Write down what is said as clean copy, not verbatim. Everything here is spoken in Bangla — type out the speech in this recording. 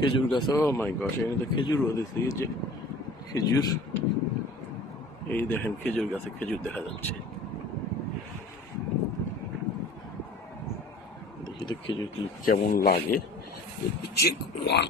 খেজুর গাছ, ও মাই গড, এখানে তো খেজুর হতেছে। এই যে খেজুর, এই দেখেন খেজুর গাছে খেজুর দেখা যাচ্ছে। দেখি তো খেজুর কেমন লাগে। Check one